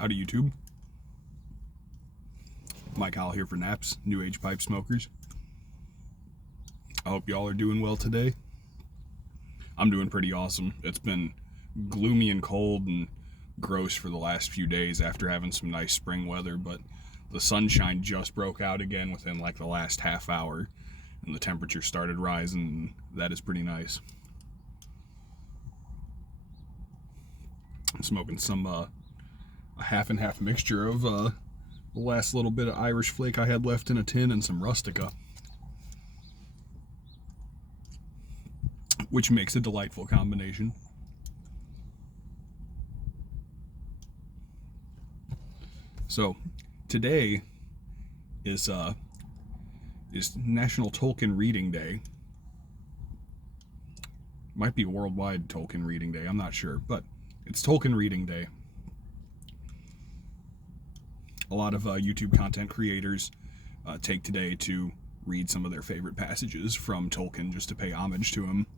Howdy YouTube. Mike Howell here for Naps, New Age Pipe Smokers. I hope y'all are doing well today. I'm doing pretty awesome. It's been gloomy and cold and gross for the last few days after having some nice spring weather, but the sunshine just broke out again within like the last half hour, and the temperature started rising, and that is pretty nice. I'm smoking some a half and half mixture of the last little bit of Irish flake I had left in a tin and some rustica, which makes a delightful combination. So today is National Tolkien Reading Day. Might be worldwide Tolkien Reading Day, I'm not sure, but it's Tolkien Reading Day. A lot of YouTube content creators take today to read some of their favorite passages from Tolkien just to pay homage to him.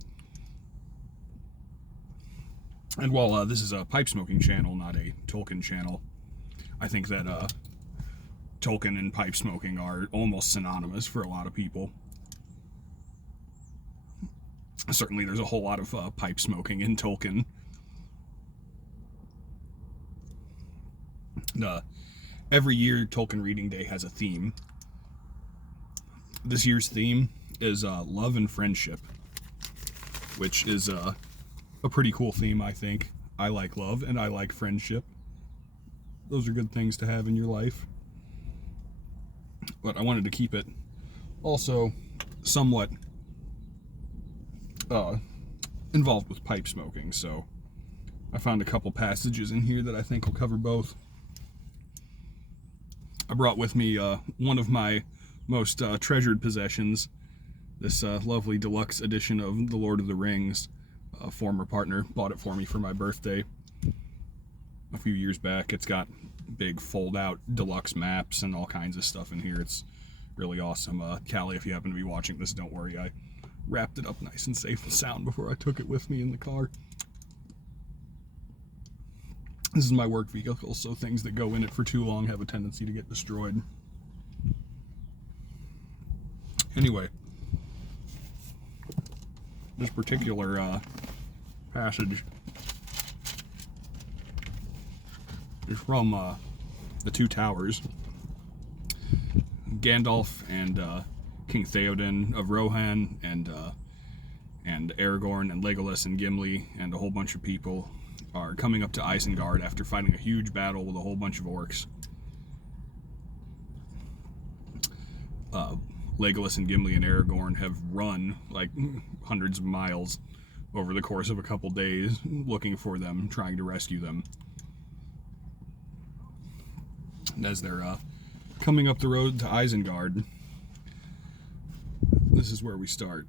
And while this is a pipe smoking channel, not a Tolkien channel, I think that Tolkien and pipe smoking are almost synonymous for a lot of people. Certainly there's a whole lot of pipe smoking in Tolkien. Every year, Tolkien Reading Day has a theme. This year's theme is love and friendship, which is a pretty cool theme, I think. I like love and I like friendship. Those are good things to have in your life. But I wanted to keep it also somewhat involved with pipe smoking, so I found a couple passages in here that I think will cover both. I brought with me one of my most treasured possessions, this lovely deluxe edition of The Lord of the Rings. A former partner bought it for me for my birthday a few years back. It's got big fold-out deluxe maps and all kinds of stuff in here. It's really awesome. Callie, if you happen to be watching this, don't worry. I wrapped it up nice and safe and sound before I took it with me in the car. This is my work vehicle, so things that go in it for too long have a tendency to get destroyed. Anyway, this particular passage is from The Two Towers. Gandalf and King Theoden of Rohan and Aragorn and Legolas and Gimli and a whole bunch of people are coming up to Isengard after fighting a huge battle with a whole bunch of orcs. Legolas and Gimli and Aragorn have run like hundreds of miles over the course of a couple days looking for them, trying to rescue them. And as they're coming up the road to Isengard, this is where we start.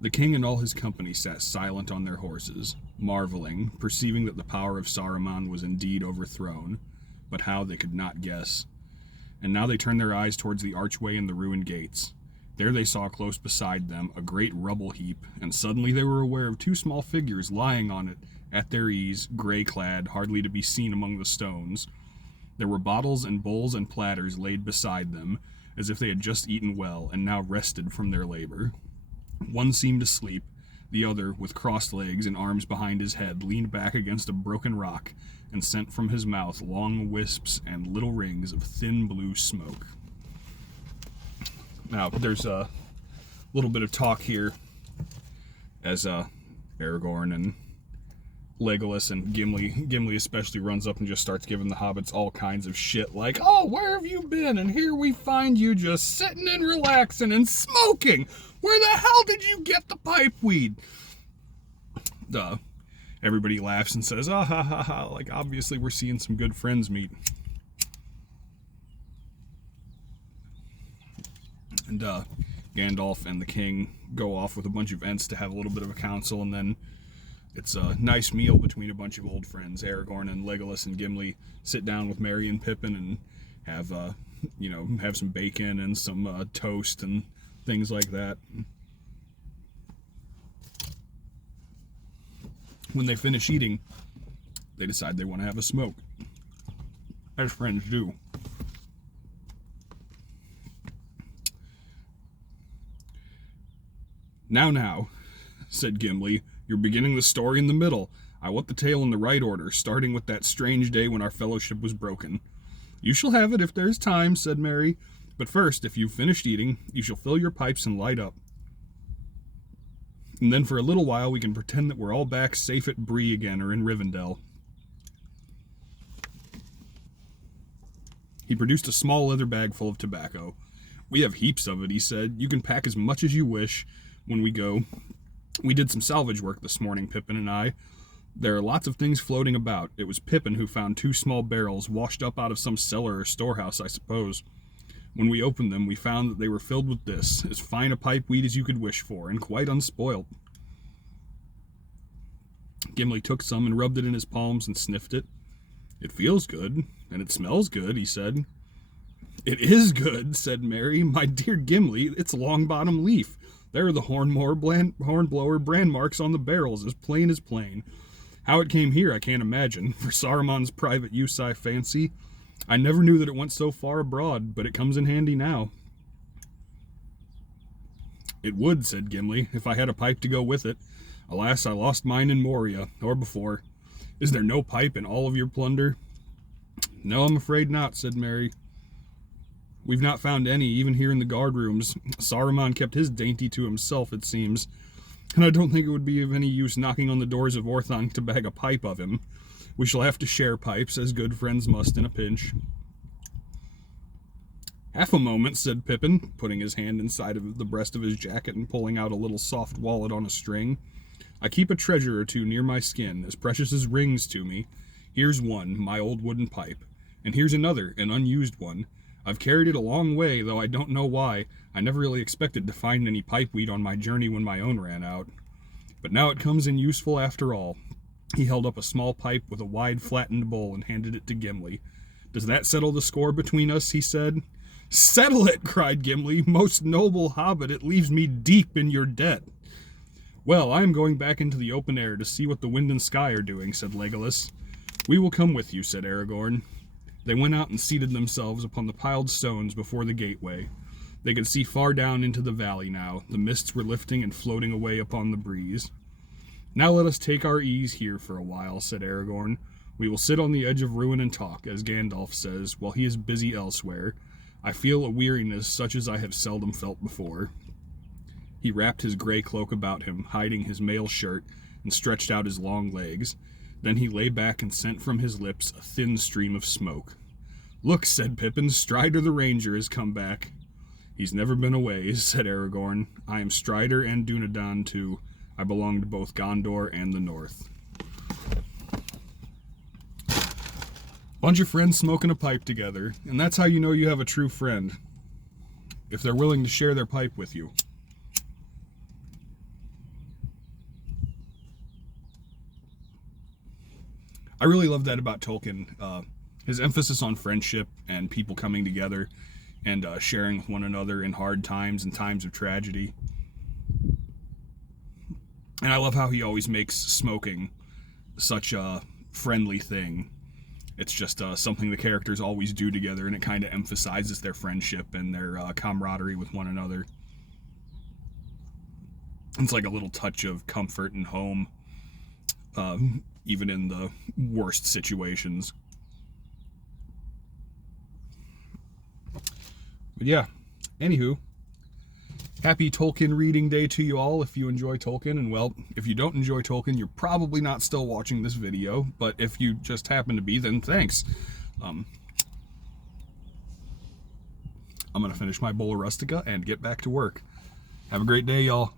The king and all his company sat silent on their horses, marveling, perceiving that the power of Saruman was indeed overthrown, but how they could not guess. And now they turned their eyes towards the archway and the ruined gates. There they saw close beside them a great rubble heap, and suddenly they were aware of two small figures lying on it, at their ease, grey-clad, hardly to be seen among the stones. There were bottles and bowls and platters laid beside them, as if they had just eaten well, and now rested from their labor. One seemed asleep, the other, with crossed legs and arms behind his head, leaned back against a broken rock, and sent from his mouth long wisps and little rings of thin blue smoke. Now, there's a little bit of talk here as Aragorn and Legolas and Gimli especially runs up and just starts giving the hobbits all kinds of shit, like, oh, where have you been? And here we find you just sitting and relaxing and smoking. Where the hell did you get the pipe weed? Everybody laughs and says, ah, ha, ha, ha, like, obviously we're seeing some good friends meet. And Gandalf and the king go off with a bunch of Ents to have a little bit of a council, and then it's a nice meal between a bunch of old friends. Aragorn and Legolas and Gimli sit down with Merry and Pippin and have some bacon and some toast and things like that. When they finish eating, they decide they want to have a smoke, as friends do. Now, said Gimli, you're beginning the story in the middle. I want the tale in the right order, starting with that strange day when our fellowship was broken. You shall have it if there is time, said Merry. But first, if you've finished eating, you shall fill your pipes and light up. And then for a little while we can pretend that we're all back safe at Bree again or in Rivendell. He produced a small leather bag full of tobacco. We have heaps of it, he said. You can pack as much as you wish when we go. We did some salvage work this morning, Pippin and I. There are lots of things floating about. It was Pippin who found 2 small barrels washed up out of some cellar or storehouse, I suppose. When we opened them, we found that they were filled with this, as fine a pipeweed as you could wish for, and quite unspoiled. Gimli took some and rubbed it in his palms and sniffed it. It feels good, and it smells good, he said. It is good, said Merry. My dear Gimli, it's Longbottom Leaf. There are the hornblower brand marks on the barrels, as plain as plain. How it came here, I can't imagine. For Saruman's private use, I fancy. I never knew that it went so far abroad, but it comes in handy now. It would, said Gimli, if I had a pipe to go with it. Alas, I lost mine in Moria, or before. Is there no pipe in all of your plunder? No, I'm afraid not, said Merry. We've not found any, even here in the guard rooms. Saruman kept his dainty to himself, it seems. And I don't think it would be of any use knocking on the doors of Orthanc to beg a pipe of him. We shall have to share pipes, as good friends must in a pinch. Half a moment, said Pippin, putting his hand inside of the breast of his jacket and pulling out a little soft wallet on a string. I keep a treasure or two near my skin, as precious as rings to me. Here's one, my old wooden pipe. And here's another, an unused one. I've carried it a long way, though I don't know why. I never really expected to find any pipeweed on my journey when my own ran out. But now it comes in useful after all. He held up a small pipe with a wide flattened bowl and handed it to Gimli. Does that settle the score between us? He said. Settle it, cried Gimli. Most noble hobbit, it leaves me deep in your debt. Well, I am going back into the open air to see what the wind and sky are doing, said Legolas. We will come with you, said Aragorn. They went out and seated themselves upon the piled stones before the gateway. They could see far down into the valley now. The mists were lifting and floating away upon the breeze. Now let us take our ease here for a while, said Aragorn. We will sit on the edge of ruin and talk, as Gandalf says, while he is busy elsewhere. I feel a weariness such as I have seldom felt before. He wrapped his gray cloak about him, hiding his mail shirt, and stretched out his long legs. Then he lay back and sent from his lips a thin stream of smoke. Look, said Pippin, Strider the Ranger has come back. He's never been away, said Aragorn. I am Strider and Dunedain, too. I belong to both Gondor and the North. Bunch of friends smoking a pipe together, and that's how you know you have a true friend. If they're willing to share their pipe with you. I really love that about Tolkien. His emphasis on friendship and people coming together and sharing with one another in hard times and times of tragedy. And I love how he always makes smoking such a friendly thing. It's just something the characters always do together, and it kind of emphasizes their friendship and their camaraderie with one another. It's like a little touch of comfort and home, even in the worst situations. But yeah, anywho, happy Tolkien reading day to you all if you enjoy Tolkien. And well, if you don't enjoy Tolkien, you're probably not still watching this video. But if you just happen to be, then thanks. I'm going to finish my bowl of Rustica and get back to work. Have a great day, y'all.